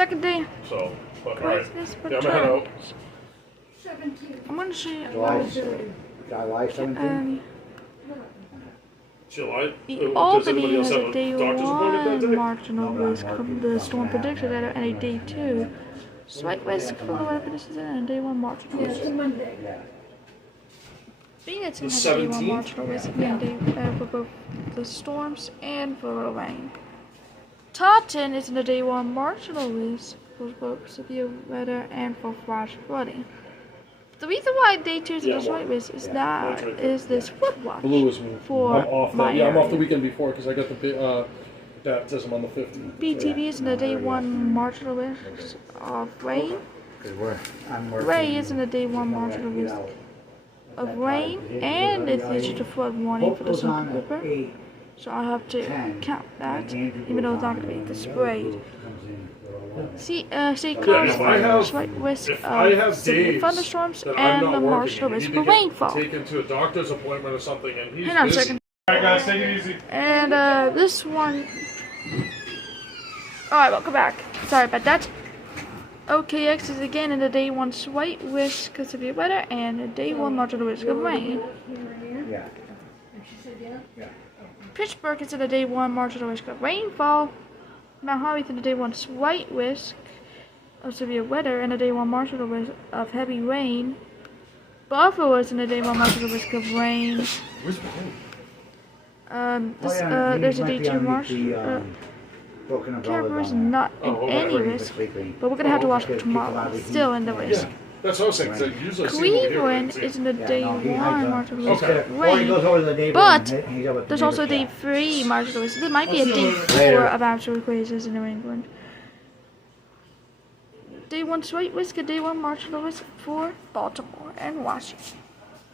second day. So, but alright. Yeah, I'm heading out. I'm gonna show you. July 17th? July? The Does anybody Albany else has have a a day doctor's appointment that one day? marginal risk of the storm predicted at a day two. Slight risk for whatever this is in a day one marginal risk. It's a Monday. Yeah. Phoenix The has a day one 17th? marginal risk for both the storms and for the rain. Taunton is in a day one marginal risk for both severe weather and for flash flooding. The reason why day two is in the slight risk is that is this flood watch Blue is me. for I'm off my that. Yeah, I'm off the area. weekend before because I got the baptism on the 15th. BTV is in the day one marginal risk of rain. I'm working. Ray is in the day one marginal risk of rain, and it's issued a flood warning for the Sunken River. So I have to count that, even though it's not going to be displayed. See, slight risk of severe thunderstorms and the marginal risk for rainfall. Take him to a doctor's appointment or something, and he's Hang on a busy. second. Alright guys, take it easy. And this one. Alright, welcome back. Sorry about that. OKX is again in the day one slight risk of severe weather and a day one marginal risk of rain. Yeah. Pittsburgh is in the day one marginal risk of rainfall. Mount Holly is in the day one slight risk of severe weather and a day one marginal risk of heavy rain. Buffalo is in the day one marginal risk of rain. There's a day two marginal. Caribou is not in any risk, but we're gonna have to watch for tomorrow. Still in the risk. Yeah, that's what I was saying. 'Cause I usually see him over here, Cleveland but is in the day one marginal risk Okay. of Well, he rain. goes over to the neighbor But and hangs out with the there's also a neighbor's day cat. three marginal risk. There might be a day Later. four of actual cases in New England. Day one slight risk and day one marginal risk for Baltimore and Washington.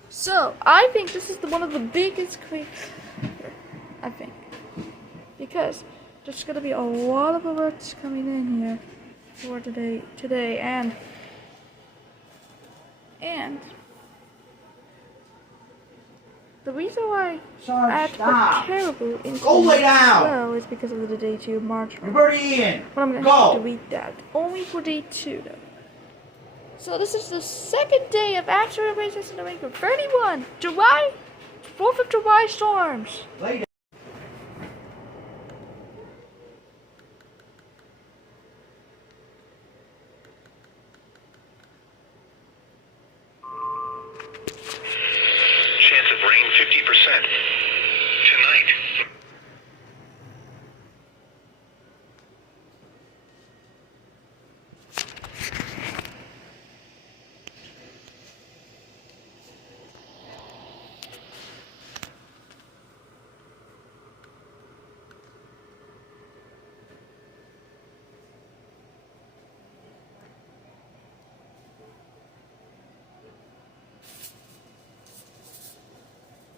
So I think this is one of the biggest quakes ever. I think because there's gonna be a lot of alerts coming in here for today and the reason why Sarge, I had to stop. put Caribou in Go lay down. well is because of the day two marginal. You're already in. But I'm gonna Go. have to delete that. Only for day two though. So this is the second day of actual erasers in New England. 31 July, 4th of July storms. Lay down. Chance of rain 50%. Tonight.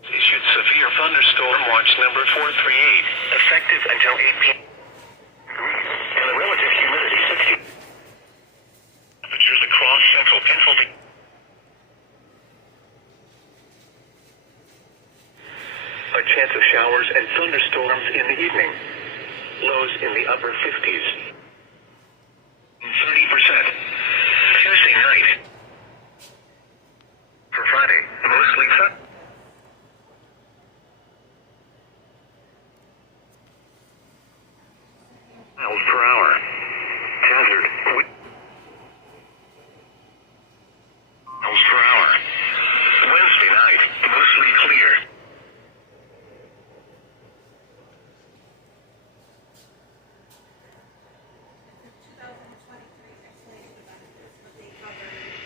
Issued severe thunderstorm watch number 438, effective until 8 p.m. And the relative humidity 60. Temperatures across central Pennsylvania. A chance of showers and thunderstorms in the evening. Lows in the upper 50s. 30%. Tuesday night. For Friday, mostly sun. Miles per hour. Hazard. Miles per hour. Wednesday night, mostly clear.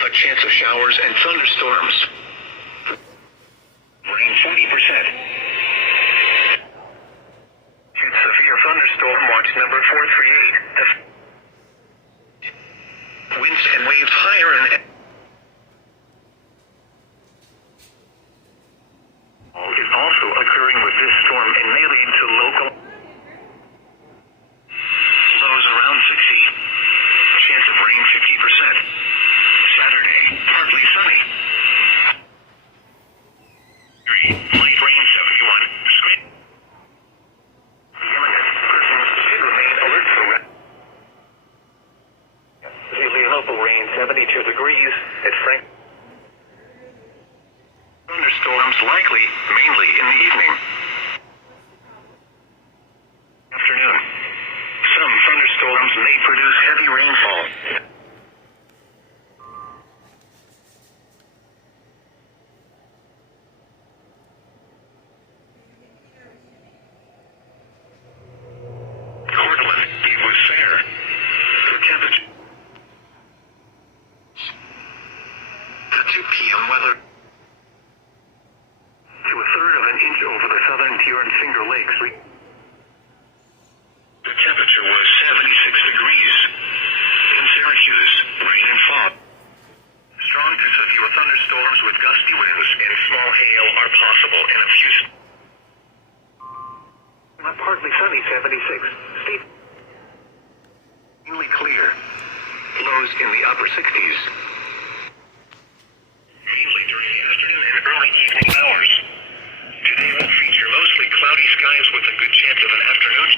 A chance of showers and thunderstorms. Rain 40%. Severe thunderstorm watch number 438. Winds and waves higher and is also occurring with this storm and may lead to local lows around 60. Chance of rain 50%. Saturday, partly sunny. local rain 72 degrees at Frank. Thunderstorms likely mainly in the evening. Afternoon. Some thunderstorms may produce heavy rainfall. Portland, it was fair. The temperature. The 2 p.m. weather. To a third of an inch over the southern Tier and Finger Lakes. The temperature was 76 degrees. In Syracuse, rain and fog. Strong to severe thunderstorms with gusty winds and small hail are possible in a few. Partly sunny, 76. Steep. Mainly clear. Lows in the upper 60s. Mainly during the afternoon and early evening hours. Today will feature mostly cloudy skies with a good chance of an afternoon.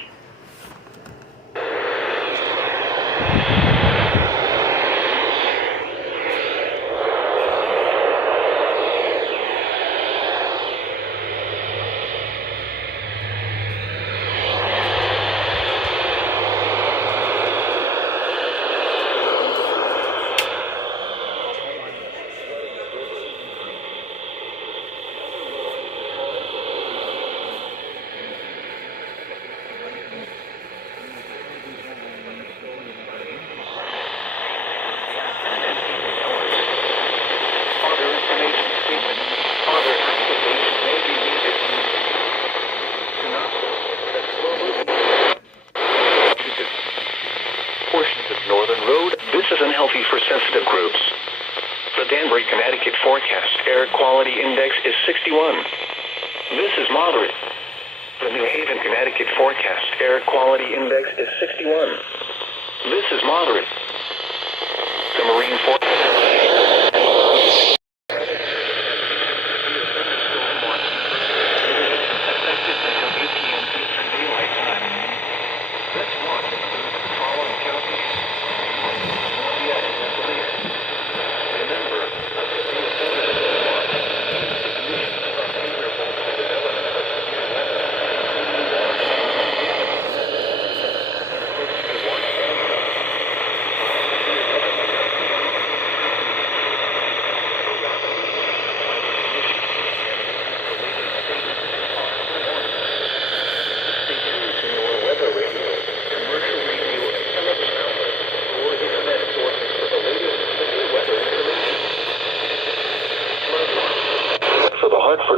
Connecticut forecast air quality index is 61. This is moderate. The New Haven, Connecticut forecast air quality index is 61. This is moderate. The marine forecast.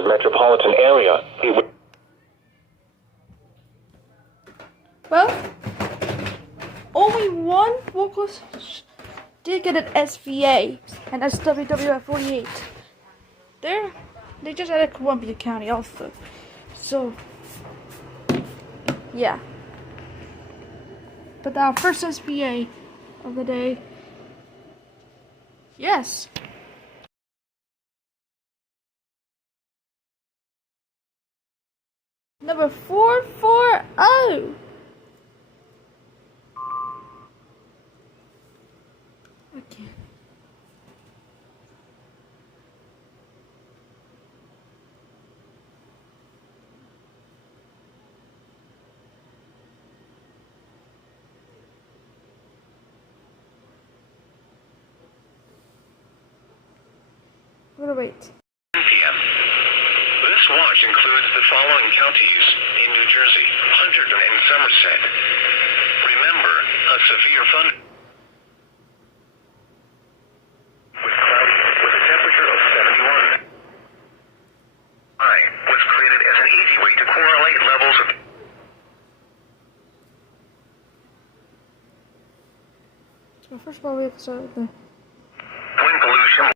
Metropolitan area. Well, only one vocalist did get an SVA, and that's WWF 48. They just added Columbia County also. So, yeah. But our first SVA of the day, yes. Number 440. Okay. I'm gonna wait. 10 p.m. This watch includes the following counties in New Jersey: Hunterdon and Somerset. Remember, a severe thunder with cloudy with a temperature of 71. I was created as an easy way to correlate levels of So first of all, we have to start with the wind pollution.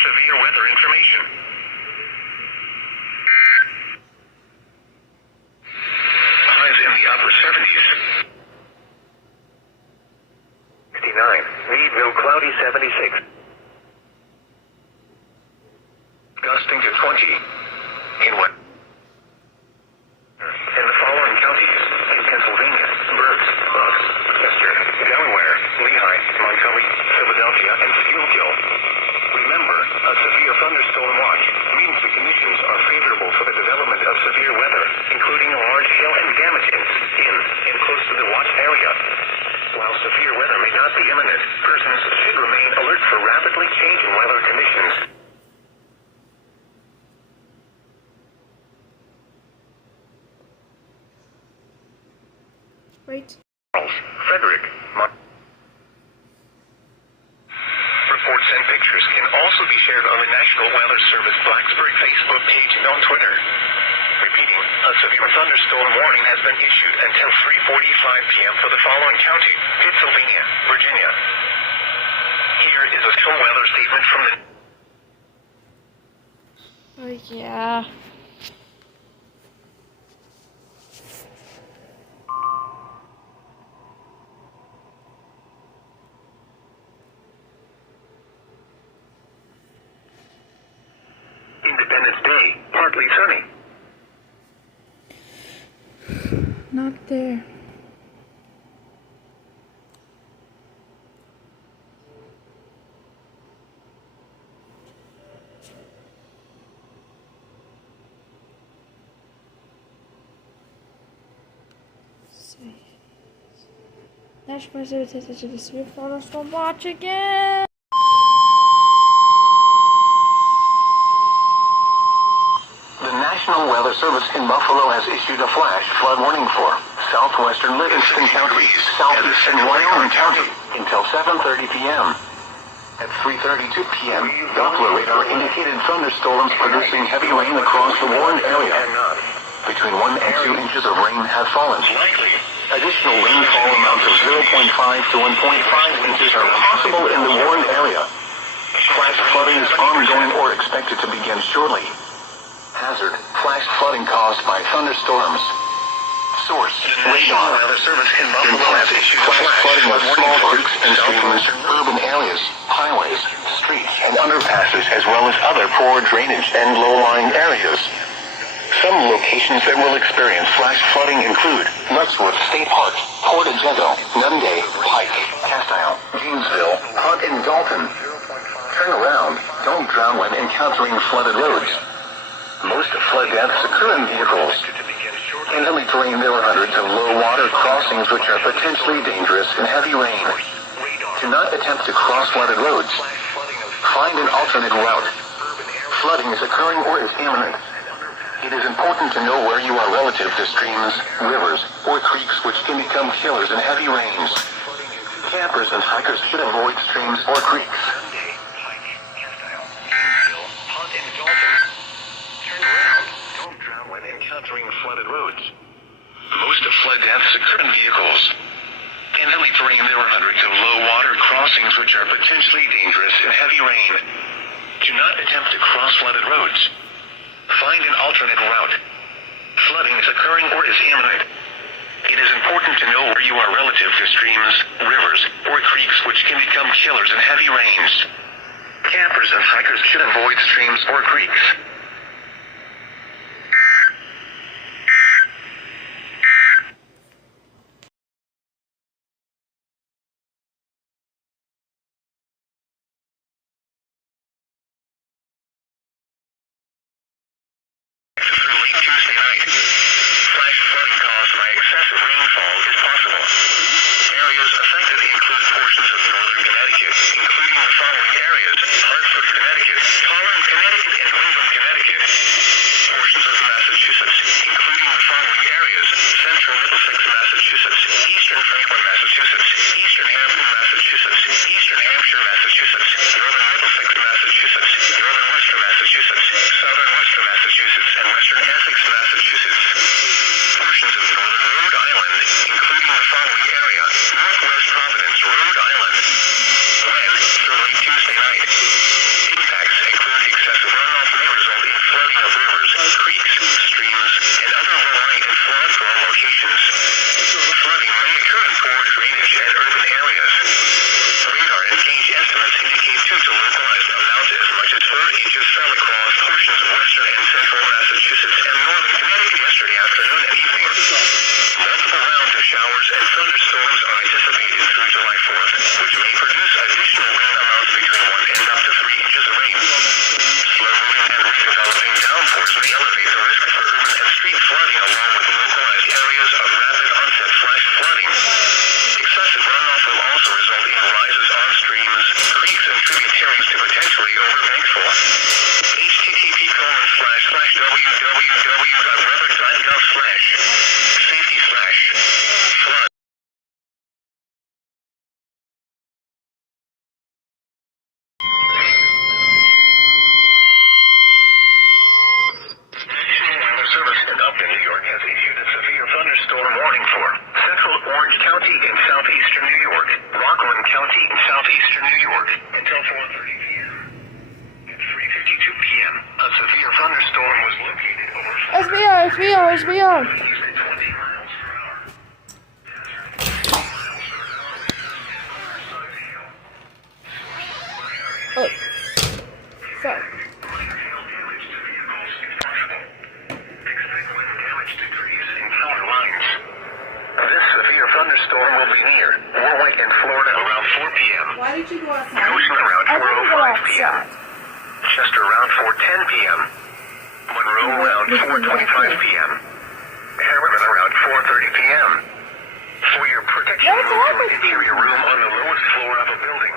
Severe weather information. Highs in the upper 70s. 69. Meadville cloudy 76. Gusting to 20. In what? Wait. Frederick. Reports and pictures can also be shared on the National Weather Service Blacksburg Facebook page and on Twitter. Repeating, a severe thunderstorm warning has been issued until 3:45 p.m. for the following county: Pennsylvania, Virginia. Here is a full weather statement from the... Oh yeah. Independence Day, partly sunny. Not there. National Service says to the severe thunderstorm watch again. The National Weather Service in Buffalo has issued a flash flood warning for southwestern Livingston County, southeastern Wyoming County until 7:30 p.m. At 3:32 p.m., Doppler radar indicated thunderstorms producing heavy rain across the warned area. Between 1 and 2 inches of rain have fallen. Additional rainfall amounts of 0.5 to 1.5 inches are possible in the warned area. Flash flooding is ongoing or expected to begin shortly. Hazard: flash flooding caused by thunderstorms. Source: radar. Intent: flash flooding of small creeks and streams, urban areas, highways, streets, and underpasses, as well as other poor drainage and low-lying areas. Some locations that will experience flash flooding include Nutswood State Park, Portagedo, Nunde, Pike, Castile, Janesville, Hunt, and Dalton. Turn around. Don't drown when encountering flooded roads. Most flood deaths occur in vehicles. In hilly terrain, there are hundreds of low water crossings which are potentially dangerous in heavy rain. Do not attempt to cross flooded roads. Find an alternate route. Flooding is occurring or is imminent. It is important to know where you are relative to streams, rivers, or creeks which can become killers in heavy rains. Campers and hikers should avoid streams or creeks. Turn around. Don't drown when encountering flooded roads. Most of flood deaths occur in vehicles. In hilly terrain, there are hundreds of low water crossings which are potentially dangerous in heavy rain. Do not attempt to cross flooded roads. Find an alternate route. Flooding is occurring or is imminent. It is important to know where you are relative to streams, rivers, or creeks which can become killers in heavy rains. Campers and hikers should avoid streams or creeks. Tuesday night. Flash flooding caused by excessive rainfall is possible. Areas affected include portions of northern Connecticut, including the following areas: Hartford, Connecticut, Holland, Connecticut, and Wyndham, Connecticut. Portions of Massachusetts, including the following areas: central Middlesex, Massachusetts, eastern Franklin, Massachusetts, eastern Hampton, Massachusetts, eastern Hampshire, Massachusetts, northern Middlesex, Massachusetts, northern Worcester, Massachusetts, southern Worcester, Massachusetts, and western Essex, Massachusetts. Portions of northern Rhode Island, including the following area: northwest Providence, Rhode Island. When through late Tuesday night. Impacts include excessive runoff may result in flooding of rivers, creeks, streams, and other low-lying and flood-prone locations. Flooding may occur in poor drainage and urban areas. Radar and gauge estimates indicate 2 to localized amounts as much as 4 inches fell across portions of western and central Massachusetts and northern Connecticut yesterday afternoon and evening. Multiple rounds of showers and thunderstorms are anticipated through July 4th, which may produce additional rain amounts between 1 and up to 3 inches of rain. Slow-moving and redeveloping downpours may elevate the risk for urban and street flooding along with localized areas of rapid onset flash flooding. Excessive runoff will also result in rises on streams, creeks, and tributaries to potentially overbankful. http://www.weather.gov/safety/flood Service in Upton, New York has issued a severe thunderstorm warning for central Orange County in southeastern New York, Rockland County in southeastern New York, until 4:30 p.m. At 3:52 p.m., a severe thunderstorm was located over SBR. eastern 20 miles per hour. Oh. Sorry. Minor hail damage to vehicles if possible. Expect wind damage to trees and power lines. This severe thunderstorm will be near Warwick in Florida around 4 p.m. Why did you go outside? Goshen around I didn't go 4:05 p.m. outside. Chester around 4:10 p.m. Monroe around 4:25 p.m. Harriman around 4:30 p.m. For your protection, That was move to an wonderful. interior room on the lowest floor of a building.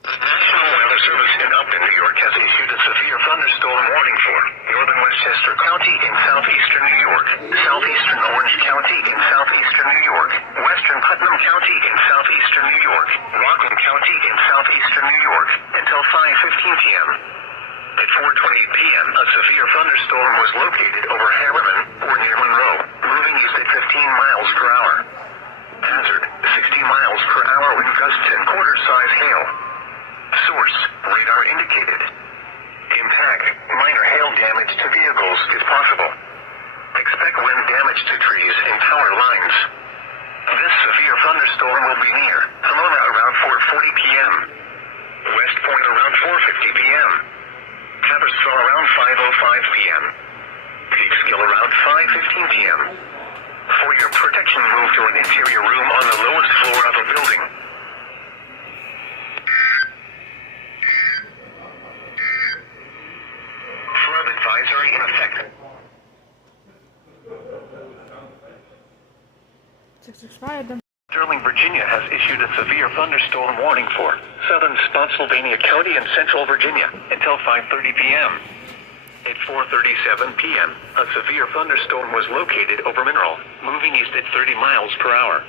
The National Weather Service in Upton, New York has issued a severe thunderstorm warning for northern Westchester County in southeastern New York, southeastern Orange County in southeastern New York, western Putnam County in southeastern New York, Rockland County in southeastern New York, until 5:15 p.m. At 4:28 p.m., a severe thunderstorm was located over Harriman or near Monroe, moving east at 15 miles per hour. Hazard, 60 miles per hour wind gusts and quarter-size hail. Source, radar indicated. Impact, minor hail damage to vehicles if possible. Expect wind damage to trees and power lines. This severe thunderstorm will be near Pomona around 4:40 p.m. West Point around 4:50 p.m. Haberstroh around 5:05 p.m. Peekskill around 5:15 p.m. For your protection, move to an interior room on the lowest floor of a building. Flood advisory in effect. It's expired then. Sterling, Virginia has issued a severe thunderstorm warning for southern Spotsylvania County and central Virginia until 5:30 p.m. At 4:37 p.m., a severe thunderstorm was located over Mineral, moving east at 30 miles per hour.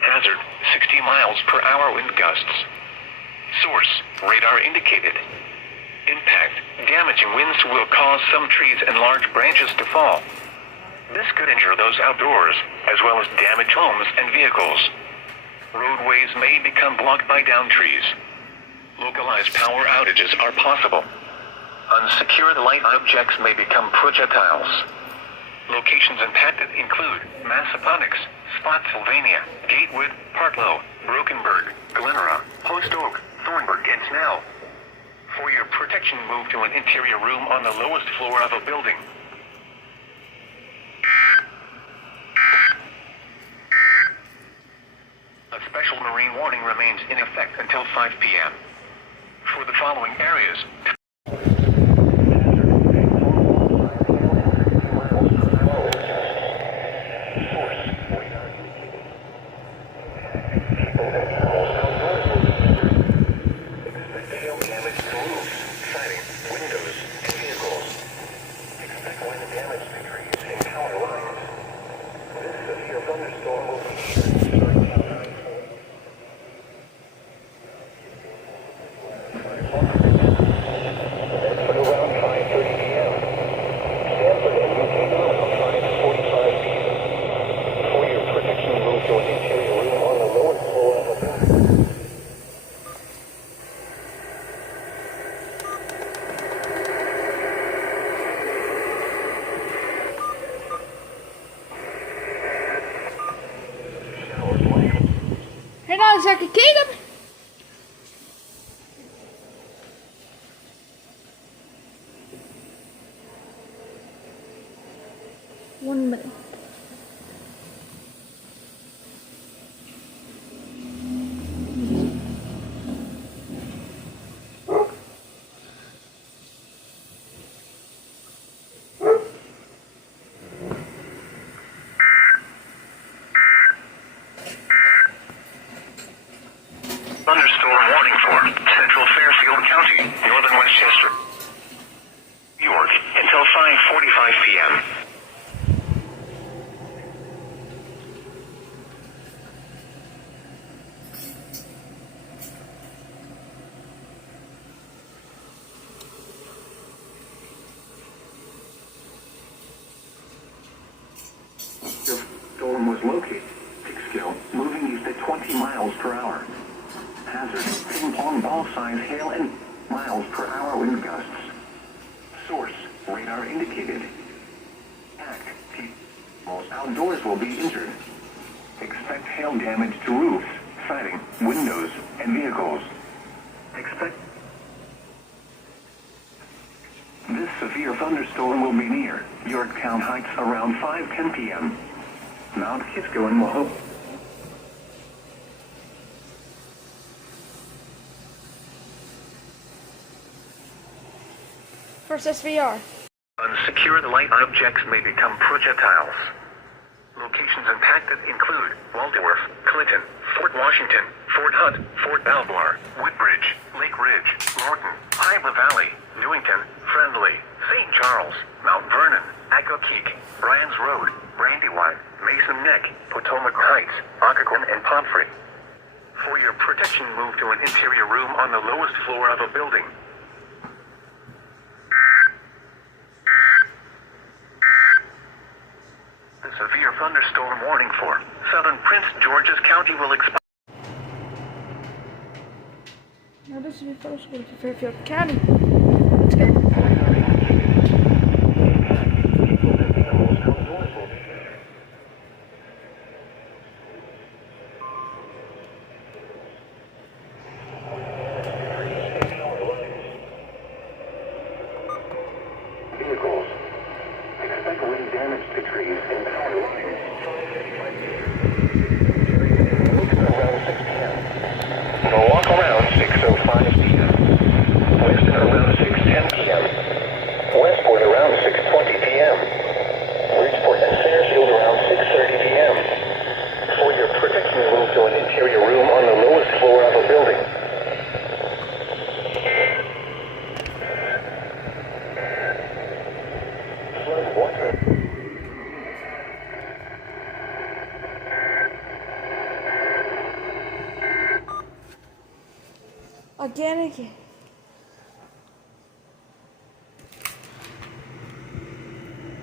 Hazard, 60 miles per hour wind gusts. Source, radar indicated. Impact, damaging winds will cause some trees and large branches to fall. This could injure those outdoors, as well as damage homes and vehicles. Roadways may become blocked by downed trees. Localized power outages are possible. Unsecured light objects may become projectiles. Locations impacted include Massaponax, Spotsylvania, Gatewood, Partlow, Brokenburg, Glenora, Post Oak, Thornburg, and Snell. For your protection, move to an interior room on the lowest floor of a building. A special marine warning remains in effect until 5 p.m. For the following areas. Hang on a second, Caleb. One minute. Thunderstorm warning for central Fairfield County, northern Westchester, New York, until 5:45 p.m. The storm was located 6 skill, moving east at 20 miles per hour. Hazard, ping-pong ball-size hail and miles per hour wind gusts. Source, radar indicated. Act, people outdoors will be injured. Expect hail damage to roofs, siding, windows, and vehicles. Expect this severe thunderstorm will be near Yorktown Heights around 5:10 p.m. Mount Kisco and Wahoo. First SVR. Unsecured light objects may become projectiles. Locations impacted include Waldorf, Clinton, Fort Washington, Fort Hunt, Fort Belvoir, Woodbridge, Lake Ridge, Norton, Hyla Valley, Newington, Friendly, St. Charles, Mount Vernon, Accokeek, Bryan's Road, Brandywine, Mason Neck, Potomac Heights, Occoquan, and Pomfrey. For your protection, move to an interior room on the lowest floor of a building. The severe thunderstorm warning for southern Prince George's County will expire. Now this is supposed to go to Fairfield County. Let's go. Vehicles. Expect wind damage to trees and power lines. Around 6 p.m. Go walk around 6:05 p.m. Western around 6:10 p.m. Westport around 6:20 p.m. Bridgeport and Fairfield around 6:30 p.m. For your protection, move to an interior room on the lowest floor of a building. Flood water. Again.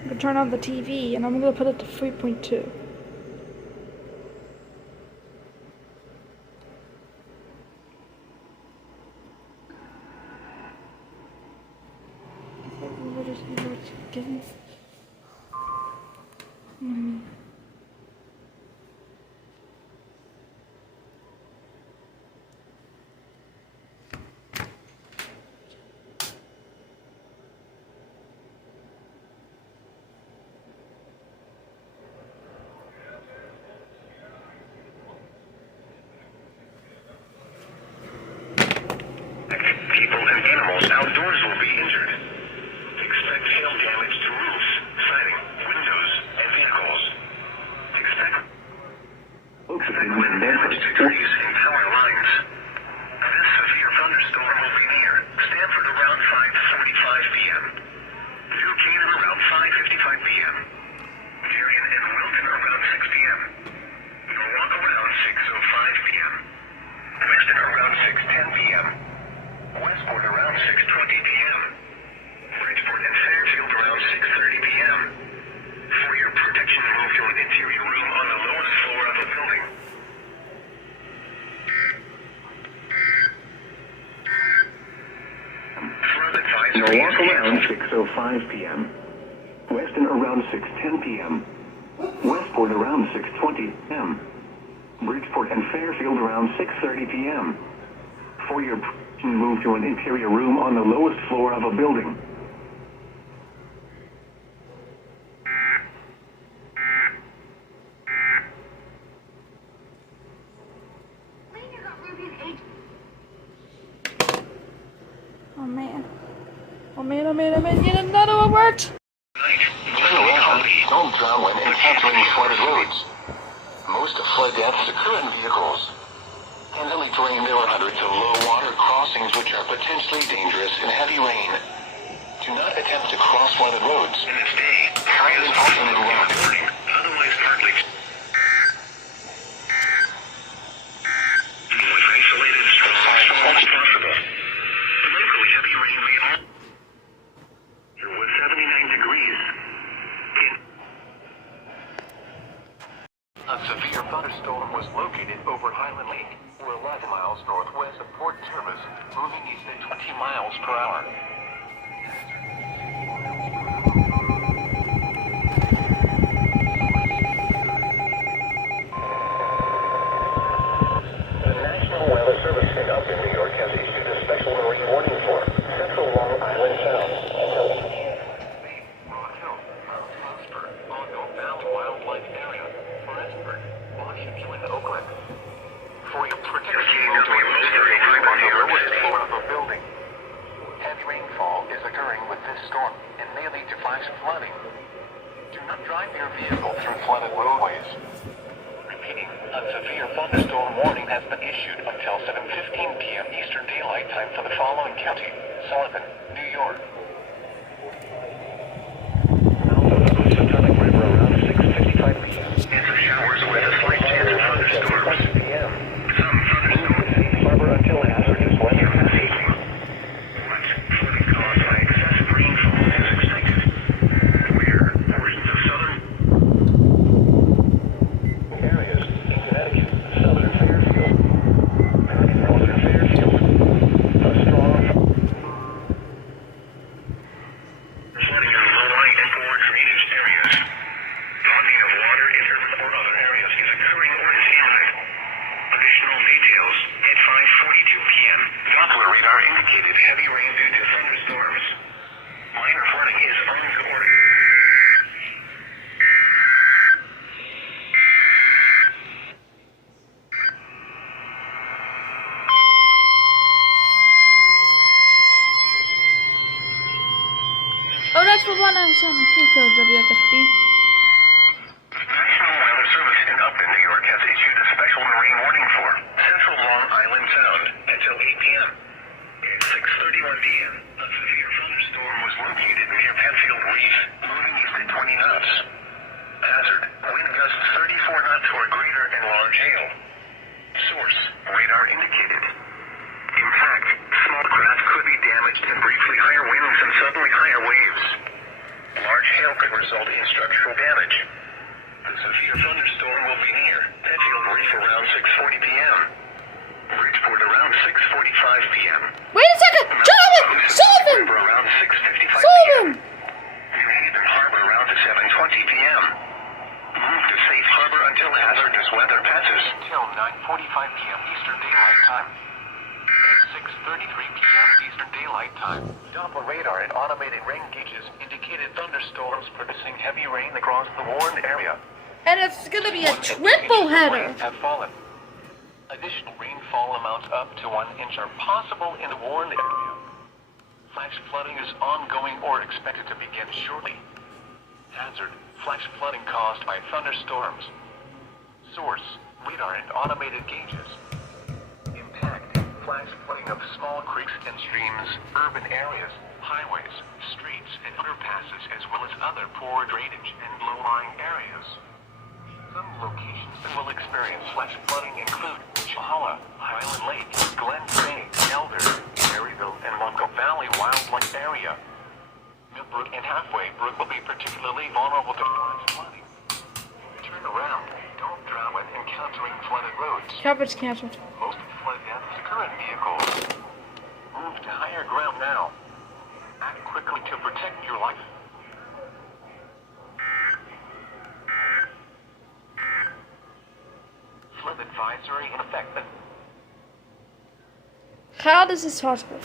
I'm gonna turn on the TV and I'm gonna put it to 3.2. What is it getting? People and animals outdoors will be injured. Expect hail damage to roofs, siding, windows, and vehicles. Expect wind damage to trees and power lines. This severe thunderstorm will be near Stanford around 5:45 p.m. New Canaan around 5:55 p.m. Marion and Wilton around 6 p.m. Norwalk around 6:05 p.m. Weston around 6:10 p.m. Westport around 6:20 p.m. Bridgeport and Fairfield around 6:30 p.m. For your protection, move to an interior room on the lowest floor of a building. Flood advisory. Walk around 6:05 p.m. Weston around 6:10 p.m. Westport around 6:20 p.m. Bridgeport and Fairfield around 6:30 p.m. For your protection, move to an interior room on the lowest floor of a building. Oh man. Oh man, oh man, oh man, yet another one worked! Don't drown when encountering flooded roads. Most flood deaths occur in vehicles. Heavily terrain there are hundreds of low water crossings which are potentially dangerous in heavy rain. Do not attempt to cross flooded roads. And stay thunderstorm was located over Highland Lake, or 11 miles northwest of Port Jervis, moving east at 20 miles per hour. The National Weather Service up in New York has issued a special marine warning for Central Long Island Sound until Rock Hill, Mount Prosper, Ogle Valley Wildlife Area, Forestburg, Washington, and Oakland. For your protection, move to a military room on the lowest floor of a building. Heavy rainfall is occurring with this storm and may lead to flash flooding. Do not drive your vehicle through flooded roadways. Repeating, a severe thunderstorm warning has been issued until 7:15 p.m. Eastern Daylight Time for the following county: Sullivan, New York. Potomac River around 6:55 p.m. Chance of showers with a slight chance of thunderstorms. p.m. Some thunderstorms in harbor until hazardous weather passes. What flooding caused by excessive rainfall is expected? Where portions of southern areas in Connecticut, southern Fairfield, northern Fairfield, a strong flooding in low-lying and poor drainage areas. Bonding of water into or other areas is occurring or is imminent. Additional details at 5:42 p.m. Doppler radar indicated heavy rain due to thunderstorms. Minor flooding is ongoing. Oh, that's for 1 hour. Okay, go WFSB. National Weather Service in Upton, New York has issued a special marine warning for Central Long Island Sound until 8 p.m. At 6:31 p.m., a severe thunderstorm was located near Penfield Reef, moving east at 20 knots. Hazard, wind gusts 34 knots or greater and large hail. Source, radar indicated. Impact, small craft could be damaged and briefly higher winds and suddenly higher waves. Large hail could result in structural damage. The severe thunderstorm will be near Penfield Reef around 6:40 p.m. Bridgeport around 6:45 p.m. Wait a second! Sullivan! Harbor around 6:55 Sullivan! p.m. New Haven Harbor around 7:20 p.m. Move to safe harbor until hazardous weather passes. Till 9:45 p.m. Eastern Daylight Time. At 6:33 p.m. Eastern Daylight Time, Doppler radar and automated rain gauges indicated thunderstorms producing heavy rain across the warned area. And it's gonna be a triple header. Rains have fallen. Additional rainfall amounts up to 1 inch are possible in the warned area. Flash flooding is ongoing or expected to begin shortly. Hazard, flash flooding caused by thunderstorms. Source, radar and automated gauges. Impact, flash flooding of small creeks and streams, urban areas, highways, streets, and underpasses, as well as other poor drainage and low-lying areas. Some locations that will experience flash flooding include Chihuahua, Highland Lake, Glen Bay, Elder, Maryville, and Monco Valley Wildlife Area. Millbrook and Halfway Brook will be particularly vulnerable to flash flooding. Turn around. Don't drown when encountering flooded roads. Coverage canceled. Most flood deaths occur in vehicles. Move to higher ground now. Act quickly to protect your life. Flood advisory in effect. How does this possible?